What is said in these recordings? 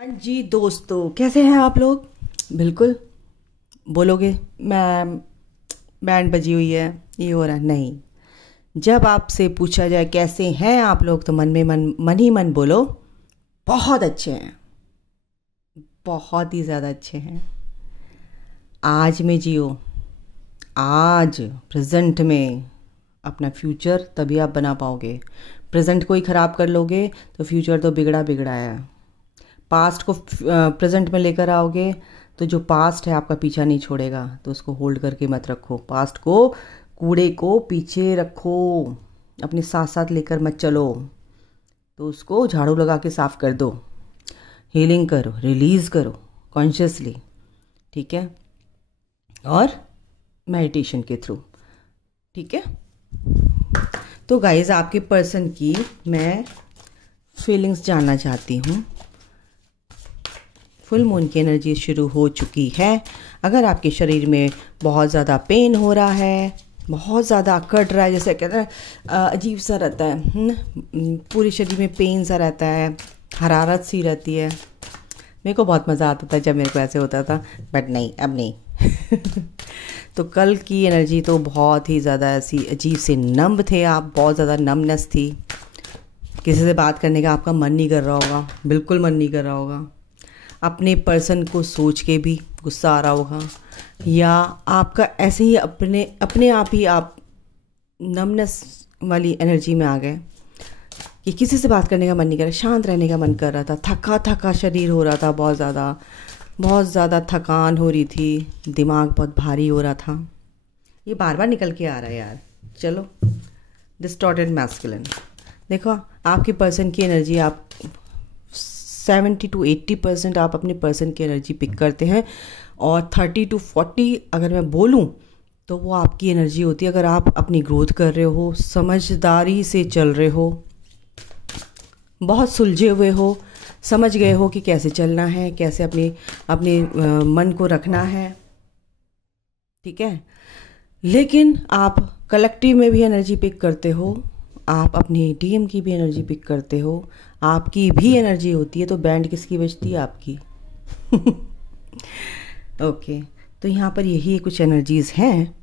हाँ जी दोस्तों, कैसे हैं आप लोग। बिल्कुल बोलोगे मैम बैंड बजी हुई है, ये हो रहा है। नहीं, जब आपसे पूछा जाए कैसे हैं आप लोग तो मन में मन ही मन बोलो बहुत अच्छे हैं, बहुत ही ज़्यादा अच्छे हैं। आज में जियो, आज प्रेजेंट में। अपना फ्यूचर तभी आप बना पाओगे। प्रेजेंट को ही ख़राब कर लोगे तो फ्यूचर तो बिगड़ा बिगड़ा है। पास्ट को प्रेजेंट में लेकर आओगे तो जो पास्ट है आपका पीछा नहीं छोड़ेगा, तो उसको होल्ड करके मत रखो। पास्ट को, कूड़े को पीछे रखो, अपने साथ साथ लेकर मत चलो। तो उसको झाड़ू लगा के साफ कर दो, हीलिंग करो, रिलीज करो कॉन्शियसली, ठीक है, और मेडिटेशन के थ्रू, ठीक है। तो गाइज, आपके पर्सन की मैं फीलिंग्स जानना चाहती हूँ। फुल मून की एनर्जी शुरू हो चुकी है। अगर आपके शरीर में बहुत ज़्यादा पेन हो रहा है, बहुत ज़्यादा कट रहा है, जैसे कहते हैं अजीब सा रहता है, पूरे शरीर में पेन सा रहता है, हरारत सी रहती है। मेरे को बहुत मज़ा आता था जब मेरे को ऐसे होता था, बट नहीं, अब नहीं। तो कल की एनर्जी तो बहुत ही ज़्यादा ऐसी अजीब से नम्ब थे आप, बहुत ज़्यादा नमनेस थी। किसी से बात करने का आपका मन नहीं कर रहा होगा, बिल्कुल मन नहीं कर रहा होगा। अपने पर्सन को सोच के भी गुस्सा आ रहा होगा, या आपका ऐसे ही अपने अपने आप ही आप नमनेस वाली एनर्जी में आ गए कि किसी से बात करने का मन नहीं कर रहा, शांत रहने का मन कर रहा था, थका थका शरीर हो रहा था, बहुत ज़्यादा थकान हो रही थी, दिमाग बहुत भारी हो रहा था। ये बार बार निकल के आ रहा है यार। चलो, डिस्टॉर्टेड मैस्कुलिन। देखो, आपके पर्सन की एनर्जी आप 70 to 80% आप अपने पर्सन की एनर्जी पिक करते हैं, और 30 to 40 अगर मैं बोलूं तो वो आपकी एनर्जी होती है। अगर आप अपनी ग्रोथ कर रहे हो, समझदारी से चल रहे हो, बहुत सुलझे हुए हो, समझ गए हो कि कैसे चलना है, कैसे अपने मन को रखना है, ठीक है। लेकिन आप कलेक्टिव में भी एनर्जी पिक करते हो, आप अपनी टीम की भी एनर्जी पिक करते हो, आपकी भी एनर्जी होती है। तो बैंड किसकी बजती है? आपकी। ओके, तो यहाँ पर यही कुछ एनर्जीज हैं।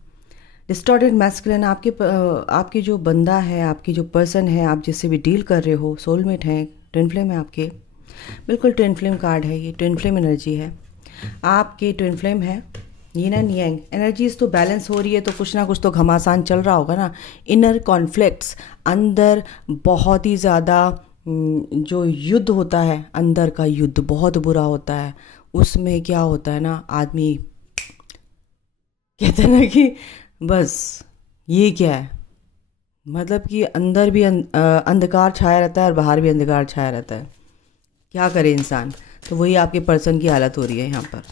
डिस्टॉर्टेड मैस्कुलिन, आपके जो बंदा है, आपकी जो पर्सन है, आप जिससे भी डील कर रहे हो, सोलमेट है, ट्विन फ्लेम है आपके। बिल्कुल ट्विन फ्लेम कार्ड है ये, ट्विन फ्लेम एनर्जी है आपके। ट्विन फ्लेम है, यीन एंड यांग एनर्जीज तो बैलेंस हो रही है, तो कुछ ना कुछ तो घमासान चल रहा होगा ना। इनर कॉन्फ्लिक्ट्स, अंदर बहुत ही ज़्यादा जो युद्ध होता है, अंदर का युद्ध बहुत बुरा होता है। उसमें क्या होता है ना, आदमी कहते हैं ना कि बस ये क्या है, मतलब कि अंदर भी अंधकार छाया रहता है और बाहर भी अंधकार छाया रहता है। क्या करे इंसान। तो वही आपके पर्सन की हालत हो रही है यहाँ पर।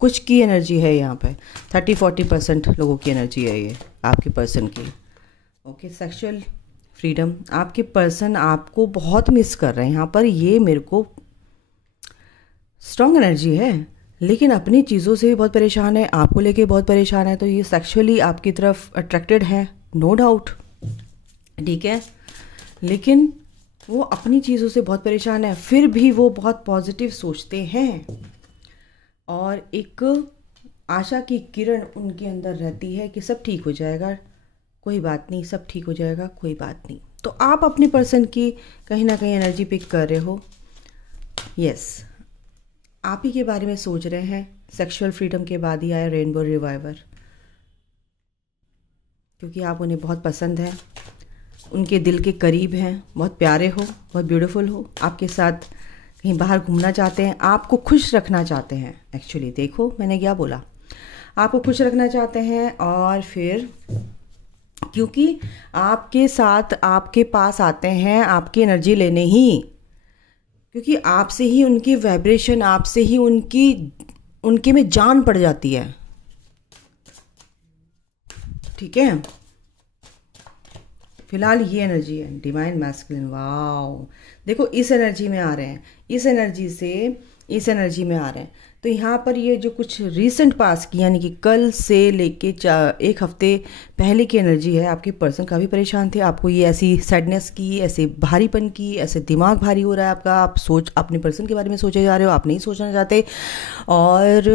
कुछ की एनर्जी है यहाँ पे, 30-40% लोगों की एनर्जी है ये आपके पर्सन की। ओके, सेक्सुअल फ्रीडम, आपके पर्सन आपको बहुत मिस कर रहे हैं यहाँ पर। ये मेरे को स्ट्रॉन्ग एनर्जी है, लेकिन अपनी चीज़ों से भी बहुत परेशान है, आपको लेके बहुत परेशान है। तो ये सेक्सुअली आपकी तरफ अट्रैक्टेड है, नो डाउट, ठीक है। लेकिन वो अपनी चीज़ों से बहुत परेशान है, फिर भी वो बहुत पॉजिटिव सोचते हैं, और एक आशा की किरण उनके अंदर रहती है कि सब ठीक हो जाएगा, कोई बात नहीं, सब ठीक हो जाएगा, कोई बात नहीं। तो आप अपने पर्सन की कहीं ना कहीं एनर्जी पिक कर रहे हो। यस, आप ही के बारे में सोच रहे हैं। सेक्सुअल फ्रीडम के बाद ही आया रेनबो रिवाइवर, क्योंकि आप उन्हें बहुत पसंद हैं, उनके दिल के करीब हैं, बहुत प्यारे हो, बहुत ब्यूटीफुल हो, आपके साथ कहीं बाहर घूमना चाहते हैं, आपको खुश रखना चाहते हैं। एक्चुअली देखो मैंने क्या बोला, आपको खुश रखना चाहते हैं। और फिर क्योंकि आपके साथ, आपके पास आते हैं आपकी एनर्जी लेने ही, क्योंकि आपसे ही उनकी वाइब्रेशन, आपसे ही उनके में जान पड़ जाती है, ठीक है। फिलहाल ये एनर्जी है डिवाइन मैस्कुलिन। वाओ, देखो इस एनर्जी में आ रहे हैं, इस एनर्जी से इस एनर्जी में आ रहे हैं। तो यहाँ पर ये जो कुछ रीसेंट पास की यानी कि कल से लेके एक हफ्ते पहले की एनर्जी है, आपके पर्सन काफ़ी परेशान थे। आपको ये ऐसी सैडनेस की, ऐसे भारीपन की, ऐसे दिमाग भारी हो रहा है आपका, आप अपने पर्सन के बारे में सोचे जा रहे हो, आप नहीं सोचना चाहते, और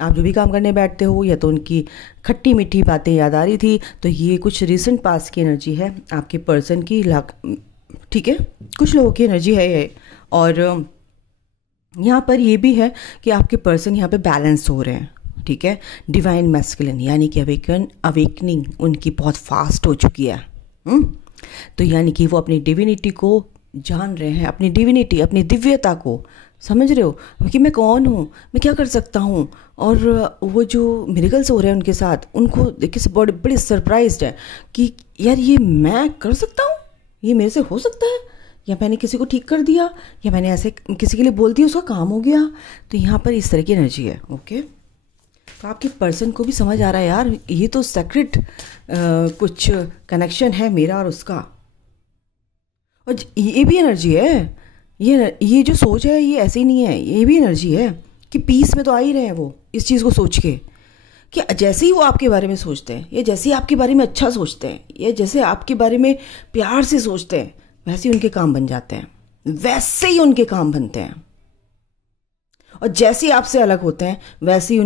आप जो भी काम करने बैठते हो या तो उनकी खट्टी मीठी बातें याद आ रही थी। तो ये कुछ रीसेंट पास की एनर्जी है आपके पर्सन की, ठीक है, कुछ लोगों की एनर्जी है ये। और यहाँ पर ये भी है कि आपके पर्सन यहाँ पे बैलेंस हो रहे हैं, ठीक है। डिवाइन मैस्कुलिन यानी कि अवेकनिंग उनकी बहुत फास्ट हो चुकी है। तो यानी कि वो अपनी डिविनिटी को जान रहे हैं, अपनी डिविनिटी, अपनी दिव्यता को समझ रहे हो कि मैं कौन हूँ, मैं क्या कर सकता हूँ। और वो जो मिरेकल्स हो रहे हैं उनके साथ, उनको देख के बड़े सरप्राइज्ड है कि यार ये मैं कर सकता हूँ, ये मेरे से हो सकता है, या मैंने किसी को ठीक कर दिया, या मैंने ऐसे किसी के लिए बोल दिया, उसका काम हो गया। तो यहाँ पर इस तरह की एनर्जी है। ओके, तो आपके पर्सन को भी समझ आ रहा है यार ये तो सेक्रेट कुछ कनेक्शन है मेरा और उसका। और ये भी एनर्जी है, ये जो सोच है ये ऐसे ही नहीं है, ये भी एनर्जी है कि पीस में तो आ ही रहे हैं वो इस चीज़ को सोच के कि जैसे ही वो आपके बारे में सोचते हैं, या जैसे ही आपके बारे में अच्छा सोचते हैं, या जैसे आपके बारे में प्यार से सोचते हैं, वैसे ही उनके काम बन जाते हैं, वैसे ही उनके काम बनते हैं। और जैसे ही आपसे अलग होते हैं वैसे ही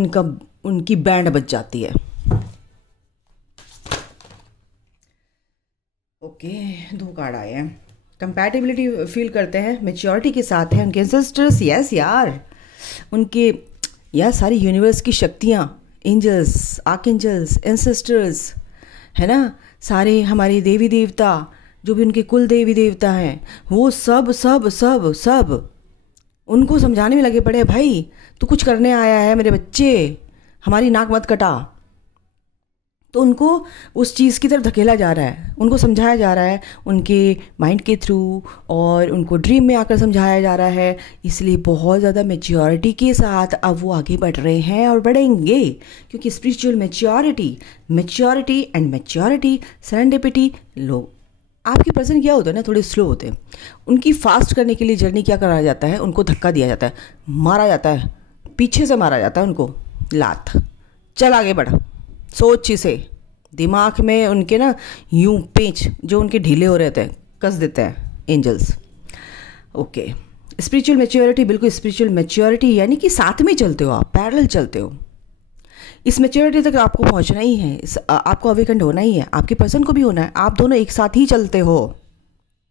उनकी बैंड बज जाती है। ओके, 2 कार्ड आए हैं। कंपैटिबिलिटी फील करते हैं, मैच्योरिटी के साथ है उनके एंसेस्टर्स। यस यार, उनके यार सारी यूनिवर्स की शक्तियाँ, एंजल्स, आर्कएंजल्स, एंसेस्टर्स, है ना, सारे हमारे देवी देवता, जो भी उनके कुल देवी देवता हैं, वो सब सब सब सब उनको समझाने में लगे पड़े, भाई तू कुछ करने आया है मेरे बच्चे, हमारी नाक मत कटा। तो उनको उस चीज़ की तरफ धकेला जा रहा है, उनको समझाया जा रहा है उनके माइंड के थ्रू, और उनको ड्रीम में आकर समझाया जा रहा है। इसलिए बहुत ज़्यादा मैच्योरिटी के साथ अब वो आगे बढ़ रहे हैं और बढ़ेंगे, क्योंकि spiritual maturity and maturity, serendipity. लोग आपके पर्सन क्या होता है ना, थोड़े स्लो होते हैं। उनकी फास्ट करने के लिए जर्नी क्या कराया जाता है, उनको धक्का दिया जाता है, मारा जाता है, पीछे से मारा जाता है उनको लात, चल आगे बढ़, सोच से दिमाग में उनके ना यूं पेंच जो उनके ढीले हो रहे थे कस देते हैं एंजल्स। ओके, स्पिरिचुअल मैच्योरिटी, बिल्कुल स्पिरिचुअल मैच्योरिटी यानी कि साथ में चलते हो आप, पैरेलल चलते हो। इस मैच्योरिटी तक आपको पहुंचना ही है, आपको अवेकन होना ही है, आपके पर्सन को भी होना है, आप दोनों एक साथ ही चलते हो,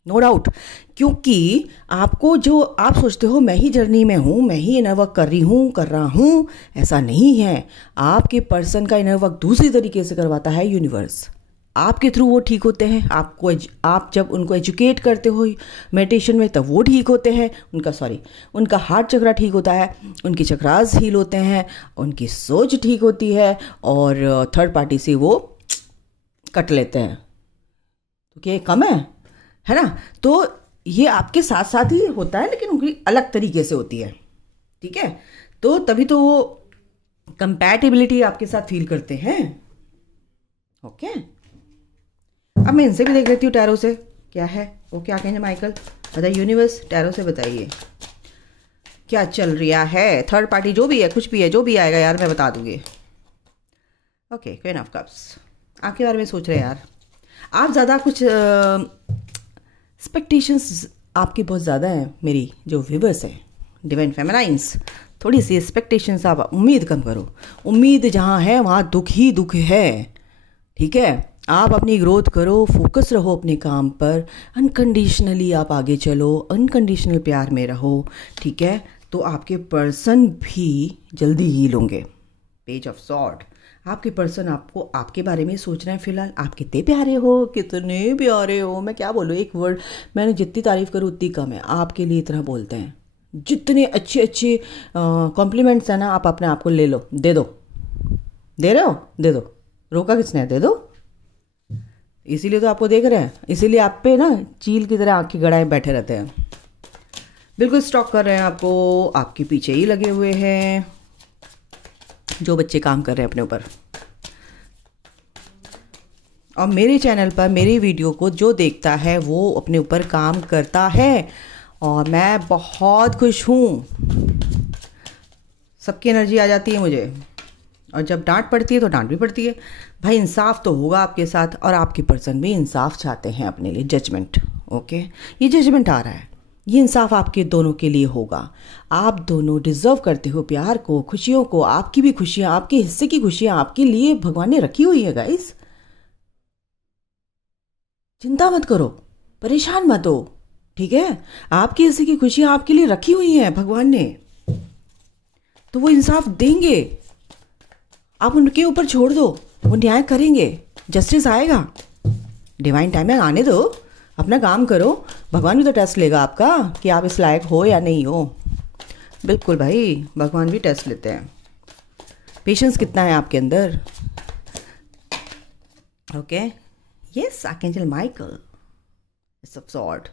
नो डाउट। क्योंकि आपको जो आप सोचते हो मैं ही जर्नी में हूँ, मैं ही इनर वर्क कर रहा हूँ, ऐसा नहीं है। आपके पर्सन का इनर वर्क दूसरी तरीके से करवाता है यूनिवर्स, आपके थ्रू वो ठीक होते हैं। आप जब उनको एजुकेट करते हो मेडिटेशन में तब वो ठीक होते हैं, उनका हार्ट चक्रा ठीक होता है, उनके चक्रास हील होते हैं, उनकी सोच ठीक होती है, और थर्ड पार्टी से वो कट लेते हैं। तो क्या कम है ना? तो ये आपके साथ साथ ही होता है, लेकिन उनकी अलग तरीके से होती है, ठीक है। तो तभी तो वो कंपैटिबिलिटी आपके साथ फील करते हैं। ओके, अब मैं इनसे भी देख लेती हूँ टैरो से क्या है। वो क्या कहेंगे माइकल, बताइए यूनिवर्स, टैरो से बताइए क्या चल रहा है। थर्ड पार्टी जो भी है, कुछ भी है, जो भी आएगा यार मैं बता दूंगी। ओके, क्वीन ऑफ कप्स आपके बारे में सोच रहे हैं यार, आप ज़्यादा कुछ एक्सपेक्टेशंस आपकी बहुत ज़्यादा हैं। मेरी जो व्यूवर्स हैं डिवाइन फेमिनाइंस, थोड़ी सी एक्सपेक्टेशंस, आप उम्मीद कम करो। उम्मीद जहाँ है वहाँ दुख ही दुख है, ठीक है। आप अपनी ग्रोथ करो, फोकस रहो अपने काम पर, अनकंडीशनली आप आगे चलो, अनकंडीशनल प्यार में रहो, ठीक है। तो आपके पर्सन भी जल्दी हील होंगे। पेज ऑफ सॉर्ड, आपके पर्सन आपको आपके बारे में सोच रहे हैं फिलहाल। आप कितने प्यारे हो, कितने प्यारे हो, मैं क्या बोलूँ, एक वर्ड मैंने जितनी तारीफ़ करूँ उतनी कम है। आपके लिए इतना बोलते हैं, जितने अच्छे अच्छे कॉम्प्लीमेंट्स हैं ना, आप अपने आप को ले लो, दे दो, दे रहे हो, दे दो, रोका किसने, दे दो। इसीलिए तो आपको देख रहे हैं, इसीलिए आप पे ना चील की तरह आँखें गड़ाए बैठे रहते हैं, बिल्कुल स्टॉक कर रहे हैं आपको, आपके पीछे ही लगे हुए हैं जो बच्चे काम कर रहे हैं अपने ऊपर। और मेरे चैनल पर मेरी वीडियो को जो देखता है वो अपने ऊपर काम करता है, और मैं बहुत खुश हूँ। सबकी एनर्जी आ जाती है मुझे, और जब डांट पड़ती है तो डांट भी पड़ती है। भाई इंसाफ तो होगा आपके साथ, और आपके पर्सन भी इंसाफ चाहते हैं अपने लिए, जजमेंट। ओके, ये जजमेंट आ रहा है, ये इंसाफ आपके दोनों के लिए होगा। आप दोनों डिजर्व करते हो प्यार को, खुशियों को। आपकी भी खुशियां, आपके हिस्से की खुशियां आपके लिए भगवान ने रखी हुई है गाइस। चिंता मत करो, परेशान मत हो, ठीक है। आपके हिस्से की खुशियां आपके लिए रखी हुई हैं भगवान ने, तो वो इंसाफ देंगे। आप उनके ऊपर छोड़ दो, वो न्याय करेंगे, जस्टिस आएगा। डिवाइन टाइमिंग आने दो, अपना काम करो। भगवान भी तो टेस्ट लेगा आपका कि आप इस लायक हो या नहीं हो। बिल्कुल भाई, भगवान भी टेस्ट लेते हैं। पेशेंस कितना है आपके अंदर। Okay, yes, archangel Michael it's of sword.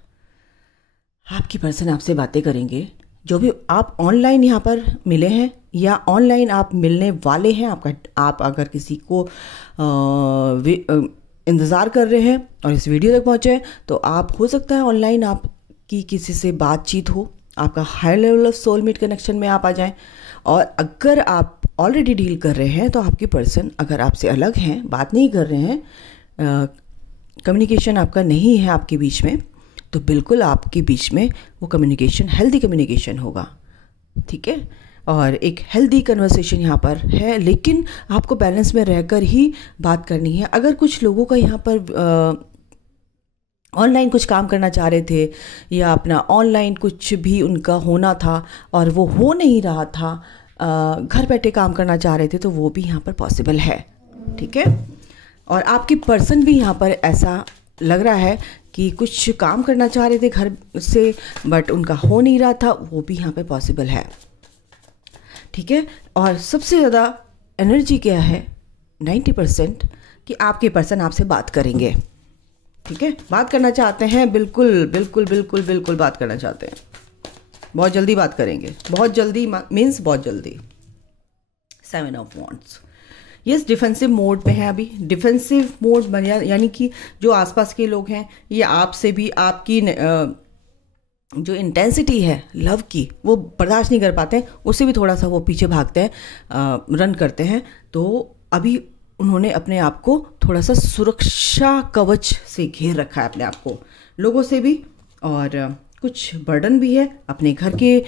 आपकी पर्सन आपसे बातें करेंगे, जो भी आप ऑनलाइन यहाँ पर मिले हैं या ऑनलाइन आप मिलने वाले हैं। आप अगर किसी को इंतज़ार कर रहे हैं और इस वीडियो तक पहुँचे, तो आप हो सकता है ऑनलाइन आपकी किसी से बातचीत हो, आपका high level of soulmate connection में आप आ जाएं। और अगर आप ऑलरेडी डील कर रहे हैं तो आपके पर्सन अगर आपसे अलग हैं, बात नहीं कर रहे हैं, कम्युनिकेशन आपका नहीं है आपके बीच में, तो बिल्कुल आपके बीच में वो कम्युनिकेशन हेल्दी कम्युनिकेशन होगा, ठीक है। और एक हेल्दी कन्वर्सेशन यहाँ पर है, लेकिन आपको बैलेंस में रहकर ही बात करनी है। अगर कुछ लोगों का यहाँ पर ऑनलाइन कुछ काम करना चाह रहे थे या अपना ऑनलाइन कुछ भी उनका होना था और वो हो नहीं रहा था, घर बैठे काम करना चाह रहे थे, तो वो भी यहाँ पर पॉसिबल है, ठीक है। और आपके पर्सन भी यहाँ पर ऐसा लग रहा है कि कुछ काम करना चाह रहे थे घर से, बट उनका हो नहीं रहा था, वो भी यहाँ पे पॉसिबल है, ठीक है। और सबसे ज़्यादा एनर्जी क्या है, 90%, कि आपके पर्सन आपसे बात करेंगे, ठीक है। बात करना चाहते हैं, बिल्कुल बिल्कुल बिल्कुल बिल्कुल बात करना चाहते हैं, बहुत जल्दी बात करेंगे, बहुत जल्दी मीन्स बहुत जल्दी। 7 of wands, yes, defensive mode पे है अभी। डिफेंसिव मोड यानी कि जो आसपास के लोग हैं ये आपसे भी आपकी जो इंटेंसिटी है लव की वो बर्दाश्त नहीं कर पाते हैं, उससे भी थोड़ा सा वो पीछे भागते हैं, रन करते हैं। तो अभी उन्होंने अपने आप को थोड़ा सा सुरक्षा कवच से घेर रखा है, अपने आप को लोगों से भी, और कुछ बर्डन भी है अपने घर के,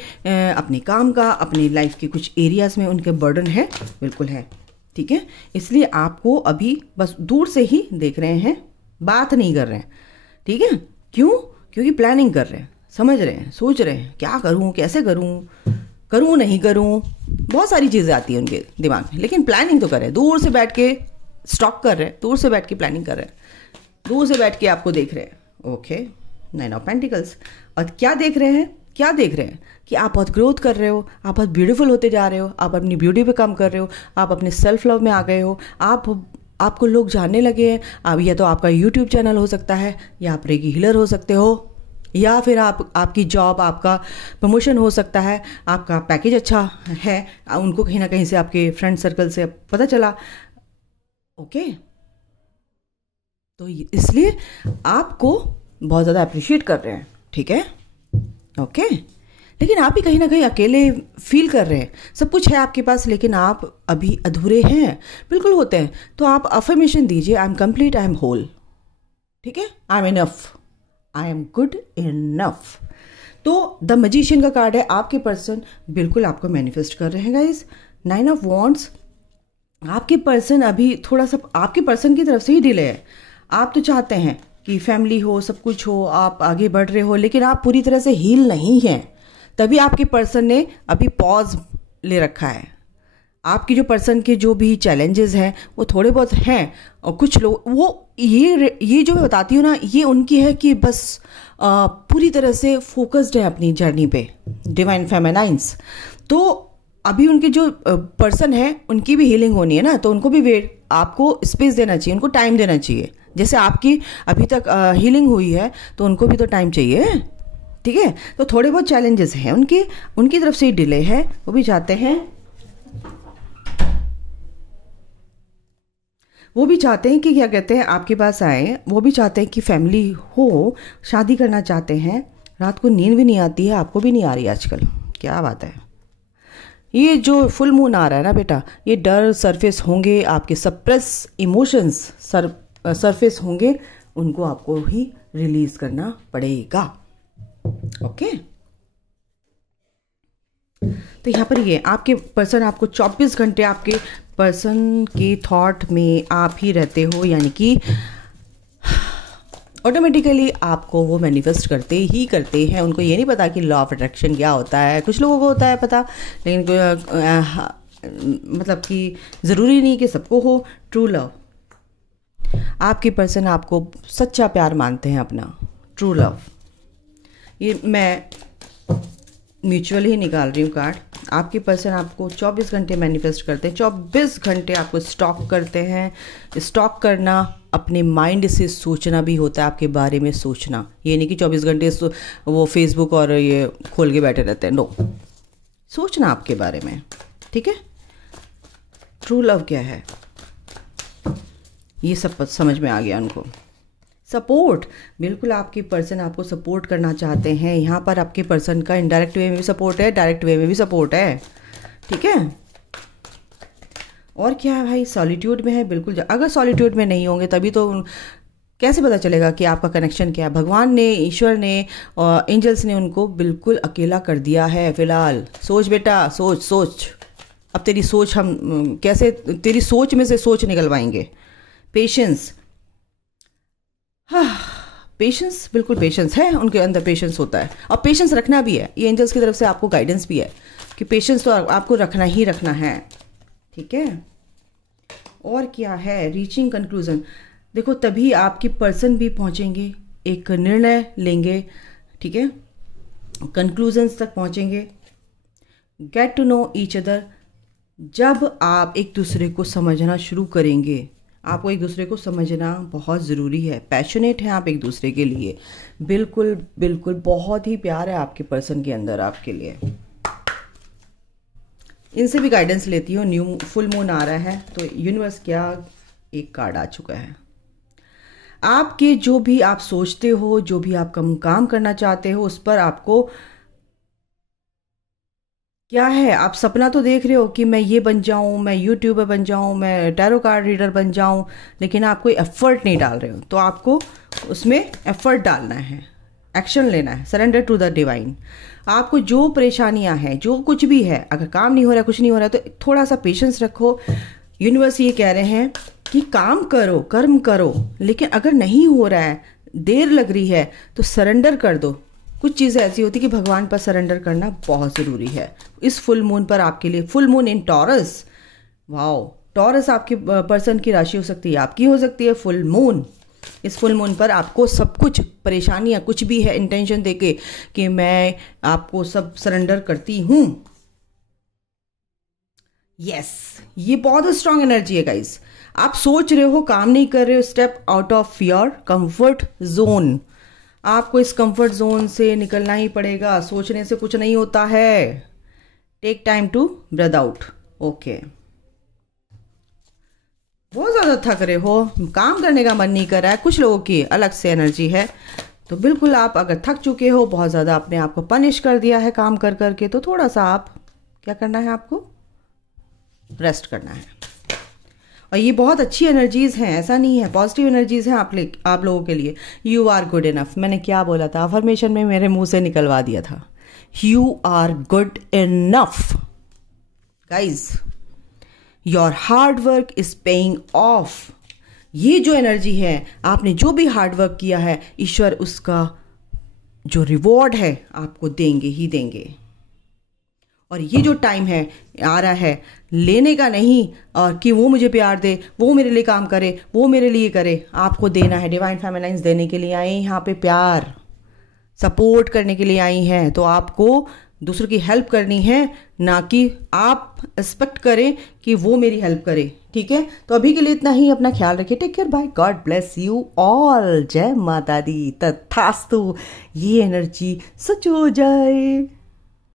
अपने काम का, अपनी लाइफ के कुछ एरियाज़ में उनके बर्डन है, बिल्कुल है, ठीक है। इसलिए आपको अभी बस दूर से ही देख रहे हैं, बात नहीं कर रहे हैं, ठीक है। क्यों? क्योंकि प्लानिंग कर रहे हैं, समझ रहे हैं, सोच रहे हैं क्या करूं, कैसे करूं नहीं करूं, बहुत सारी चीज़ें आती हैं उनके दिमाग में, लेकिन प्लानिंग तो कर रहे हैं। दूर से बैठ के स्टॉक कर रहे हैं, दूर से बैठ के प्लानिंग कर रहे हैं, दूर से बैठ के आपको देख रहे हैं। Okay, 9 of pentacles. और क्या देख रहे हैं, क्या देख रहे हैं कि आप बहुत ग्रोथ कर रहे हो, आप बहुत ब्यूटीफुल होते जा रहे हो, आप अपनी ब्यूटी पे काम कर रहे हो, आप अपने सेल्फ लव में आ गए हो, आपको लोग जानने लगे हैं। अब या तो आपका यूट्यूब चैनल हो सकता है, या आप रेकी हीलर हो सकते हो, या फिर आपकी जॉब, आपका प्रमोशन हो सकता है, आपका पैकेज अच्छा है, उनको कहीं ना कहीं से आपके फ्रेंड सर्कल से पता चला। ओके, तो इसलिए आपको बहुत ज़्यादा अप्रिशिएट कर रहे हैं, ठीक है। ओके, लेकिन आप ही कहीं ना कहीं अकेले फील कर रहे हैं। सब कुछ है आपके पास, लेकिन आप अभी अधूरे हैं, बिल्कुल होते हैं। तो आप अफर्मेशन दीजिए, I am complete, I am whole, ठीक है, I am enough, I am good enough. तो द मैजिशियन का कार्ड है, आपके पर्सन बिल्कुल आपको मैनिफेस्ट कर रहे हैं गाइस। 9 ऑफ वॉन्ड्स, आपके पर्सन अभी थोड़ा सा आपके पर्सन की तरफ से ही डिले है। आप तो चाहते हैं कि फैमिली हो, सब कुछ हो, आप आगे बढ़ रहे हो, लेकिन आप पूरी तरह से हील नहीं हैं, तभी आपके पर्सन ने अभी पॉज ले रखा है। आपकी जो पर्सन के जो भी चैलेंजेस हैं वो थोड़े बहुत हैं, और कुछ लोग वो ये जो मैं बताती हूँ ना, ये उनकी है कि बस पूरी तरह से फोकस्ड है अपनी जर्नी पे, डिवाइन फेमिनाइंस। तो अभी उनके जो पर्सन है उनकी भी हीलिंग होनी है ना, तो उनको भी आपको स्पेस देना चाहिए, उनको टाइम देना चाहिए। जैसे आपकी अभी तक हीलिंग हुई है, तो उनको भी तो टाइम चाहिए, ठीक है। तो थोड़े बहुत चैलेंजेस हैं उनकी तरफ से डिले है, वो भी चाहते हैं कि क्या कहते हैं आपके पास आए, वो भी चाहते हैं कि फैमिली हो, शादी करना चाहते हैं। रात को नींद भी नहीं आती है, आपको भी नहीं आ रही आजकल, क्या बात है। ये जो फुल मून आ रहा है ना बेटा, ये डर सरफेस होंगे, आपके सप्रेस इमोशंस सरफेस होंगे, उनको आपको ही रिलीज करना पड़ेगा। ओके, तो यहाँ पर ये आपके पर्सन आपको 24 घंटे आपके पर्सन के थॉट में आप ही रहते हो, यानी कि ऑटोमेटिकली आपको वो मैनिफेस्ट करते ही करते हैं। उनको ये नहीं पता कि लॉ ऑफ अट्रैक्शन क्या होता है, कुछ लोगों को होता है पता, लेकिन मतलब कि ज़रूरी नहीं कि सबको हो। ट्रू लव, आपके पर्सन आपको सच्चा प्यार मानते हैं अपना, ट्रू लव। ये मैं म्यूचुअल ही निकाल रही हूँ कार्ड। आपके पर्सन आपको 24 घंटे मैनिफेस्ट करते हैं, 24 घंटे आपको स्टॉक करते हैं। स्टॉक करना अपने माइंड से सोचना भी होता है, आपके बारे में सोचना। ये नहीं कि 24 घंटे वो फेसबुक और ये खोल के बैठे रहते हैं, नो, सोचना आपके बारे में, ठीक है। ट्रू लव क्या है ये सब समझ में आ गया उनको। सपोर्ट, बिल्कुल आपके पर्सन आपको सपोर्ट करना चाहते हैं। यहाँ पर आपके पर्सन का इनडायरेक्ट वे में भी सपोर्ट है, डायरेक्ट वे में भी सपोर्ट है, ठीक है। और क्या है भाई, सॉलिट्यूड में है, बिल्कुल। अगर सॉलिट्यूड में नहीं होंगे तभी तो कैसे पता चलेगा कि आपका कनेक्शन क्या है। भगवान ने, ईश्वर ने और एंजल्स ने उनको बिल्कुल अकेला कर दिया है फिलहाल। सोच बेटा, सोच सोच, अब तेरी सोच हम कैसे तेरी सोच में से सोच निकलवाएंगे। पेशेंस, हाँ, पेशेंस, बिल्कुल पेशेंस है उनके अंदर, पेशेंस होता है और पेशेंस रखना भी है। ये एंजल्स की तरफ से आपको गाइडेंस भी है कि पेशेंस तो आपको रखना ही रखना है, ठीक है। और क्या है, रीचिंग कंक्लूजन, देखो तभी आपकी पर्सन भी पहुंचेंगे, एक निर्णय लेंगे, ठीक है, कंक्लूजन्स तक पहुंचेंगे। Get to know each other, जब आप एक दूसरे को समझना शुरू करेंगे, आपको एक दूसरे को समझना बहुत ज़रूरी है। पैशनेट हैं आप एक दूसरे के लिए, बिल्कुल बिल्कुल, बहुत ही प्यार है आपके पर्सन के अंदर आपके लिए। इनसे भी गाइडेंस लेती हूँ। न्यू फुल मून आ रहा है तो यूनिवर्स क्या, एक कार्ड आ चुका है। आपके जो भी आप सोचते हो, जो भी आप काम करना चाहते हो, उस पर आपको क्या है, आप सपना तो देख रहे हो कि मैं ये बन जाऊं, मैं यूट्यूबर बन जाऊं, मैं टैरो कार्ड रीडर बन जाऊं, लेकिन आप कोई एफर्ट नहीं डाल रहे हो। तो आपको उसमें एफर्ट डालना है, एक्शन लेना है, सरेंडर टू द डिवाइन। आपको जो परेशानियां हैं, जो कुछ भी है, अगर काम नहीं हो रहा, कुछ नहीं हो रहा, तो थोड़ा सा पेशेंस रखो। यूनिवर्स ये कह रहे हैं कि काम करो, कर्म करो, लेकिन अगर नहीं हो रहा है, देर लग रही है, तो सरेंडर कर दो। कुछ चीज़ें ऐसी होती कि भगवान पर सरेंडर करना बहुत ज़रूरी है। इस फुल मून पर आपके लिए, full moon in taurus, wow, taurus आपके पर्सन की राशि हो सकती है, आपकी हो सकती है फुल मून। इस फुल मून पर आपको सब कुछ परेशानियां, कुछ भी है, इंटेंशन देके कि मैं आपको सब सरेंडर करती हूं। यस, ये बहुत स्ट्रांग एनर्जी है गाइस। आप सोच रहे हो, काम नहीं कर रहे हो, step out of your comfort zone. आपको इस कंफर्ट जोन से निकलना ही पड़ेगा, सोचने से कुछ नहीं होता है। Take time to breathe out. Okay, बहुत ज़्यादा थक रहे हो, काम करने का मन नहीं कर रहा है, कुछ लोगों की अलग से एनर्जी है, तो बिल्कुल आप अगर थक चुके हो, बहुत ज़्यादा अपने आप को पनिश कर दिया है काम कर करके, तो थोड़ा सा आप क्या करना है, आपको रेस्ट करना है। और ये बहुत अच्छी एनर्जीज हैं, ऐसा नहीं है, पॉजिटिव एनर्जीज हैं आप लोगों के लिए। यू आर गुड इनफ, मैंने क्या बोला था, अफर्मेशन में मेरे मुंह से निकलवा दिया था। You are good enough guys, your hard work is paying off. ये जो एनर्जी है, आपने जो भी हार्ड वर्क किया है, ईश्वर उसका जो रिवॉर्ड है आपको देंगे ही देंगे। और ये जो टाइम है आ रहा है, लेने का नहीं, और कि वो मुझे प्यार दे, वो मेरे लिए काम करे, वो मेरे लिए करे, आपको देना है। डिवाइन फेमिनाइंस देने के लिए आई यहाँ पे, प्यार सपोर्ट करने के लिए आई हैं। तो आपको दूसरों की हेल्प करनी है, ना कि आप एक्सपेक्ट करें कि वो मेरी हेल्प करे, ठीक है। तो अभी के लिए इतना ही, अपना ख्याल रखिए, take care, bye, God bless you all, जय माता दी, तथास्तु, ये एनर्जी सच हो जाए।